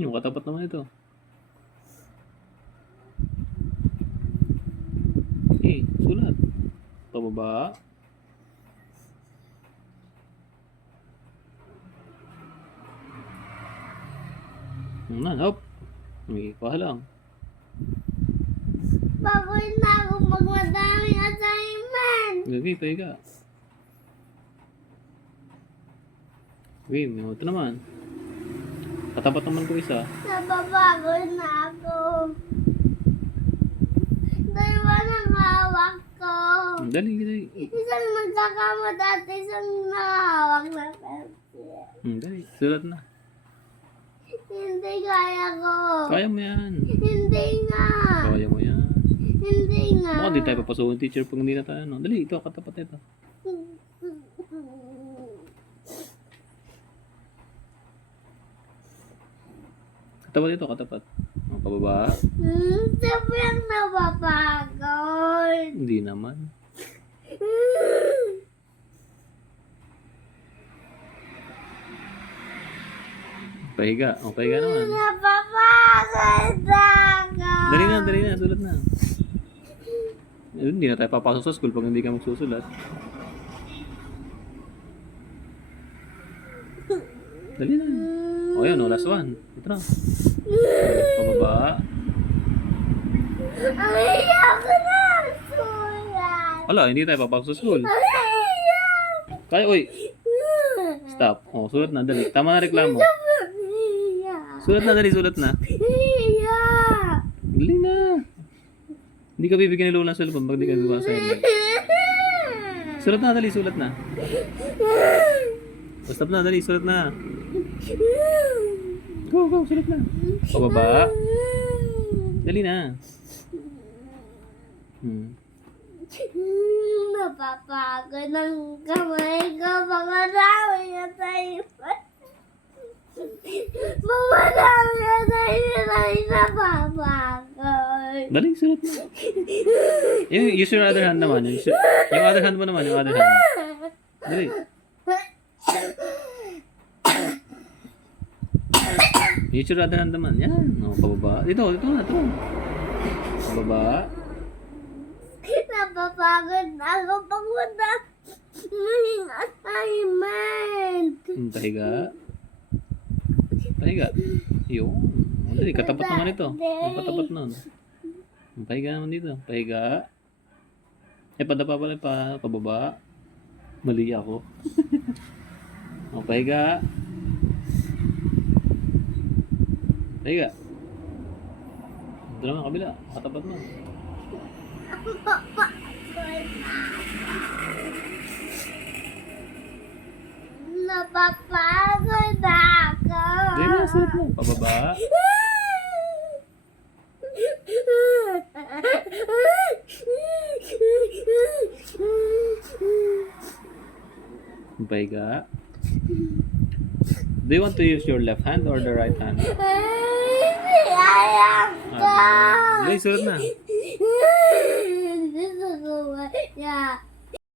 Yung katapat naman ito. Okay, sulat. Pababa. Hop. May kuha lang. Pagod na ako pag madaming assignment. Gagi, pahiga. Okay, may ito naman. Katapat naman ko isa. Napapagod na ako. Dalawa ng hawak ko. Dali, dali. Isang nagkakamot at isang nakahawak na pencil. Dali, sulat na. Hindi kaya ko. Kaya mo yan. Hindi nga. Kaya mo yan. Hindi nga. Baka di tayo papasukin teacher pag hindi na tayo. No? Dali, ito, katapat ito. Katapat ito, katapat. Pababa. Sobrang napapagod. Hindi naman. Pahiga. Pahiga naman. Napapagod ako. Dali na, sulat na. Hindi na tayo papasok sa school pag hindi ka magsusulat. Dali na. Ayun, last one. Ito na. Pababa. Ang iyak ko na sulat. Wala, hindi tayo papasok sa school. Ang iyak. Kaya, stop. Sulat na, dali. Tama na reklamo. Iyak. Sulat na, dali, sulat na. Iyak. Dali na. Hindi ka bibigyan ni Lola ng cellphone pag di ka bibigyan sa assignment. Sulat na, dali, sulat na. Stop na, dali, sulat na. Go, sulat na. Pababa. Dali na. Napapagod ng kamay ko. Pamadami na tayo. Pamadami na tayo napapagod. Dali, sulat na. Use your other hand naman. Yung other hand mo naman, yung other hand. Dali. Use your other hand naman. Yan. Pababa. Dito na. Pababa. Napapagod na ako pag wala ng assignment. Pahiga. Yun. Dali, katapat naman ito. Ang katapat nun. Pahiga naman dito. Pahiga. Padapa pala pa. Pababa. Mali ako. Pahiga. Pahiga. Ito naman, kabila. Katapat mo. Napapagod na ako. Dali na, sulat mo. Pababa. Pahiga. Do you want to use your left hand or the right hand? Ayak ko. Dali, sulat na. Gusto ko. Yeah.